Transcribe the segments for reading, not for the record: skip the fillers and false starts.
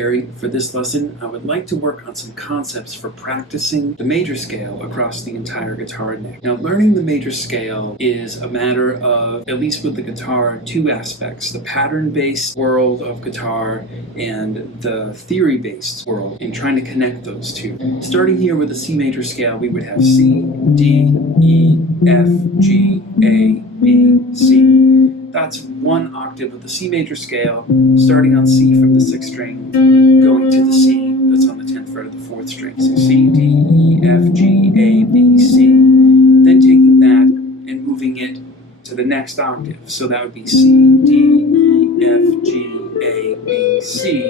Gary. For this lesson, I would like to work on some concepts for practicing the major scale across the entire guitar neck. Now, learning the major scale is a matter of, at least with the guitar, two aspects: the pattern-based world of guitar and the theory-based world, and trying to connect those two. Starting here with the C major scale, we would have C, D, E, F, G, A, B, C. That's one octave of the C major scale, starting on C from the 6th string, going to the C that's on the 10th fret of the 4th string. So C, D, E, F, G, A, B, C. Then taking that and moving it to the next octave. So that would be C, D, E, F, G, A, B, C.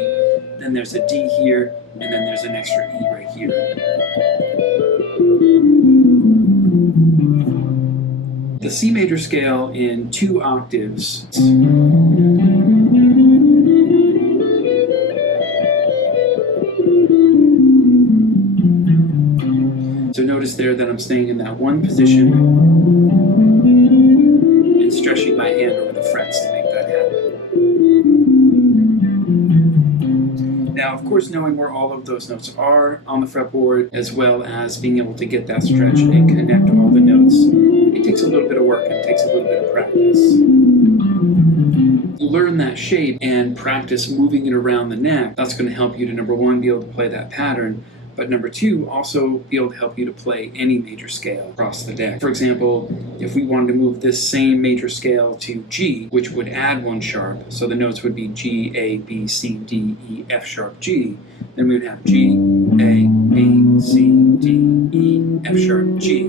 Then there's a D here, and then there's an extra E right here. The C major scale in 2 octaves. So notice there that I'm staying in that one position and stretching my hand over the frets to make that happen. Now, of course, knowing where all of those notes are on the fretboard, as well as being able to get that stretch and connect all the notes, it takes a little bit of work and it takes a little bit of practice. Learn that shape and practice moving it around the neck. That's going to help you to, number one, be able to play that pattern, but number two, also be able to help you to play any major scale across the deck. For example, if we wanted to move this same major scale to G, which would add 1 sharp, so the notes would be G, A, B, C, D, E, F sharp, G, then we would have G, A, B, C, D, E, F sharp, G.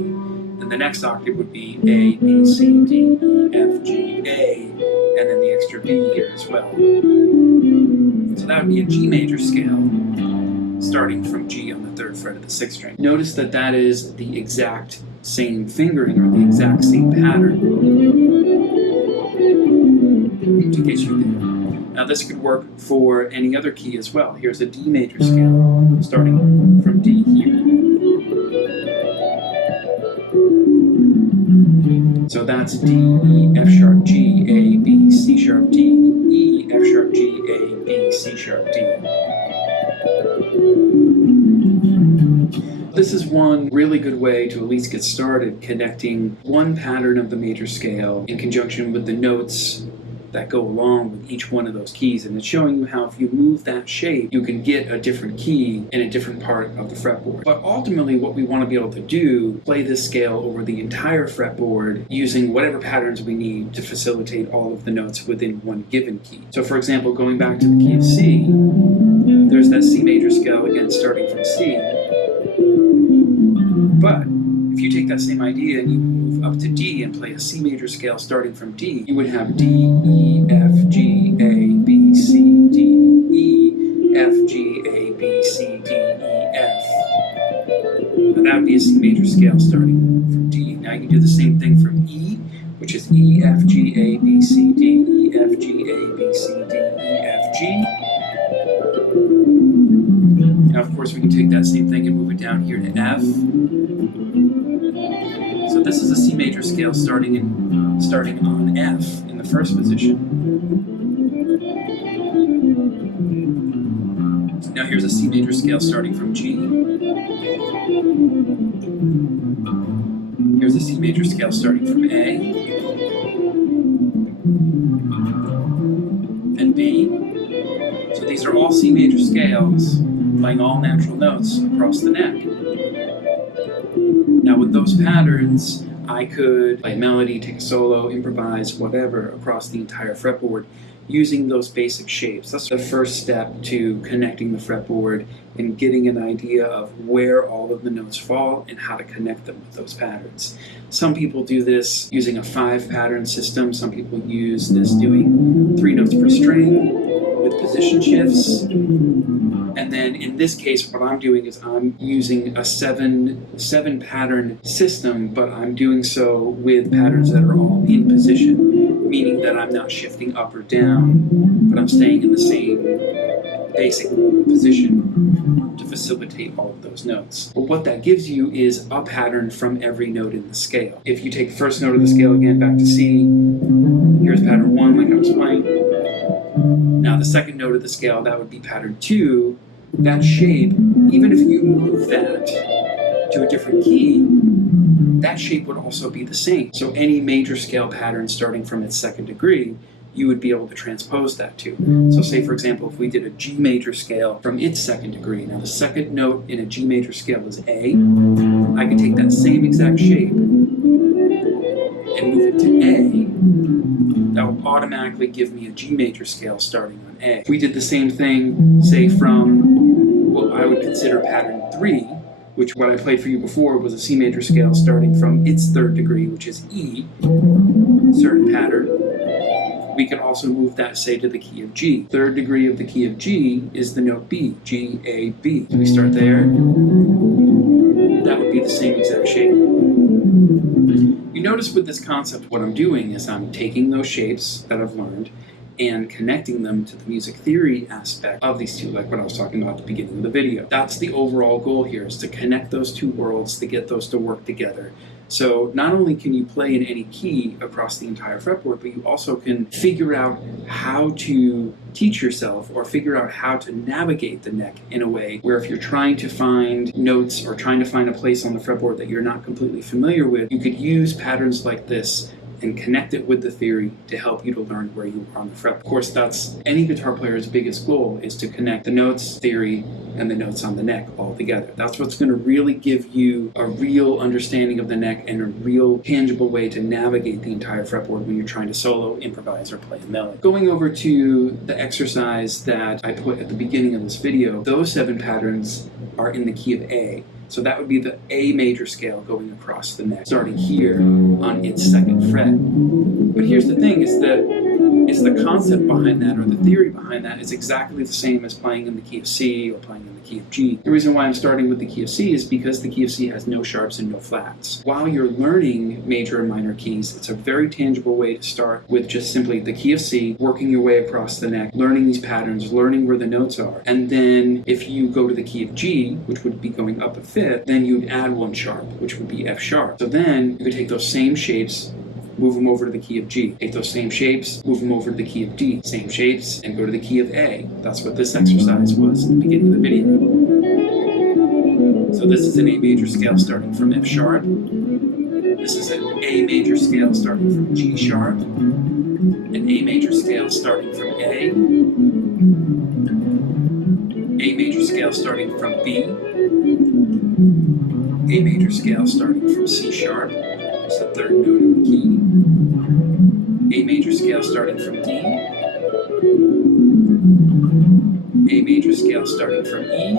Then the next octave would be A, B, C, D, E, F, G, A, and then the extra B here as well. So that would be a G major scale, starting from G on the 3rd fret of the 6th string. Notice that that is the exact same fingering, or the exact same pattern, to get you there. Now this could work for any other key as well. Here's a D major scale, starting from D here. So that's D, E, F sharp, G, A, B, C sharp, D, E, F sharp, G, A, B, C sharp, D. This is one really good way to at least get started connecting one pattern of the major scale in conjunction with the notes that go along with each one of those keys, and it's showing you how if you move that shape, you can get a different key in a different part of the fretboard. But ultimately what we want to be able to do, play this scale over the entire fretboard using whatever patterns we need to facilitate all of the notes within one given key. So for example, going back to the key of C, there's that C major scale again starting from C. But if you take that same idea and you move up to D and play a C major scale starting from D, you would have D, E, F, G, A, B, C, D, E, F, G, A, B, C, D, E, F. Now that would be a C major scale starting from D. Now you can do the same thing from E, which is E, F, G, A, B, C, D, E, F, G, A, B, C, D, E, F, G. Now, of course, we can take that same thing and move it down here to F. So this is a C major scale starting on F in the 1st position. Now here's a C major scale starting from G. Here's a C major scale starting from A and B. So these are all C major scales, playing all natural notes across the neck. Now with those patterns, I could play a melody, take a solo, improvise, whatever, across the entire fretboard using those basic shapes. That's the first step to connecting the fretboard and getting an idea of where all of the notes fall and how to connect them with those patterns. Some people do this using a 5-pattern system. Some people use this doing 3 notes per string with position shifts. And then in this case, what I'm doing is I'm using a 7 pattern system, but I'm doing so with patterns that are all in position, meaning that I'm not shifting up or down, but I'm staying in the same basic position to facilitate all of those notes. But what that gives you is a pattern from every note in the scale. If you take the first note of the scale again back to C, here's pattern 1 like I was playing. Now the second note of the scale, that would be pattern 2. That shape, even if you move that to a different key, that shape would also be the same. So any major scale pattern starting from its second degree, you would be able to transpose that to. So say, for example, if we did a G major scale from its second degree, now the second note in a G major scale is A, I could take that same exact shape and move it to A. That will automatically give me a G major scale starting on A. If we did the same thing, say from what I would consider pattern 3, which what I played for you before was a C major scale starting from its third degree, which is E, certain pattern, we can also move that, say, to the key of G. Third degree of the key of G is the note B, G, A, B. So we start there. That would be the same exact shape. You notice with this concept, what I'm doing is I'm taking those shapes that I've learned and connecting them to the music theory aspect of these two, like what I was talking about at the beginning of the video. That's the overall goal here, is to connect those two worlds, to get those to work together. So not only can you play in any key across the entire fretboard, but you also can figure out how to teach yourself or figure out how to navigate the neck in a way where if you're trying to find notes or trying to find a place on the fretboard that you're not completely familiar with, you could use patterns like this and connect it with the theory to help you to learn where you are on the fret. Of course, that's any guitar player's biggest goal, is to connect the notes, theory, and the notes on the neck all together. That's what's going to really give you a real understanding of the neck and a real tangible way to navigate the entire fretboard when you're trying to solo, improvise, or play a melody. Going over to the exercise that I put at the beginning of this video, those 7 patterns are in the key of A. So that would be the A major scale going across the neck, starting here on its second fret. But here's the thing, is the concept behind that, or the theory behind that, is exactly the same as playing in the key of C or playing in the key of G. The reason why I'm starting with the key of C is because the key of C has no sharps and no flats. While you're learning major and minor keys, it's a very tangible way to start with just simply the key of C, working your way across the neck, learning these patterns, learning where the notes are. And then if you go to the key of G, which would be going up a fifth, then you'd add 1 sharp, which would be F sharp. So then you could take those same shapes, move them over to the key of G. Take those same shapes, move them over to the key of D. Same shapes, and go to the key of A. That's what this exercise was at the beginning of the video. So this is an A major scale starting from F sharp. This is an A major scale starting from G sharp. An A major scale starting from A. A major scale starting from B. A major scale starting from C sharp. It's the third note of the key. A major scale starting from D. A major scale starting from E.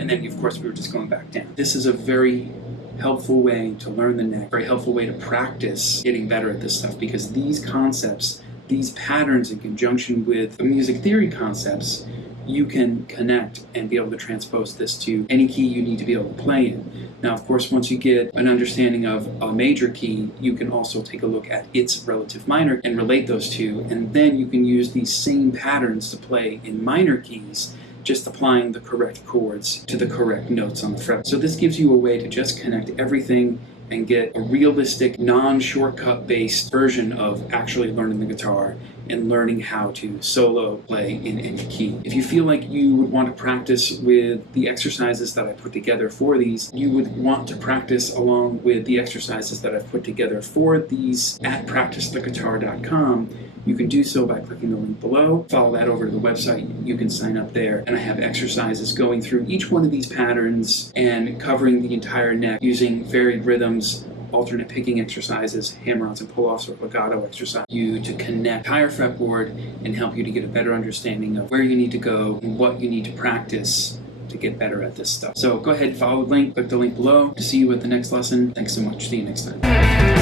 And then, of course, we were just going back down. This is a very helpful way to learn the neck, very helpful way to practice getting better at this stuff, because these concepts, these patterns in conjunction with the music theory concepts, you can connect and be able to transpose this to any key you need to be able to play in. Now, of course, once you get an understanding of a major key, you can also take a look at its relative minor and relate those two, and then you can use these same patterns to play in minor keys, just applying the correct chords to the correct notes on the fret. So this gives you a way to just connect everything and get a realistic, non-shortcut based version of actually learning the guitar and learning how to solo play in any key. If you feel like you would want to practice with the exercises that I put together for these, you would want to practice along with the exercises that I've put together for these at practicetheguitar.com, you can do so by clicking the link below. Follow that over to the website. You can sign up there. And I have exercises going through each one of these patterns and covering the entire neck using varied rhythms, alternate picking exercises, hammer-ons and pull-offs, or legato exercise, you to connect the entire fretboard and help you to get a better understanding of where you need to go and what you need to practice to get better at this stuff. So go ahead, follow the link, click the link below to see you at the next lesson. Thanks so much. See you next time.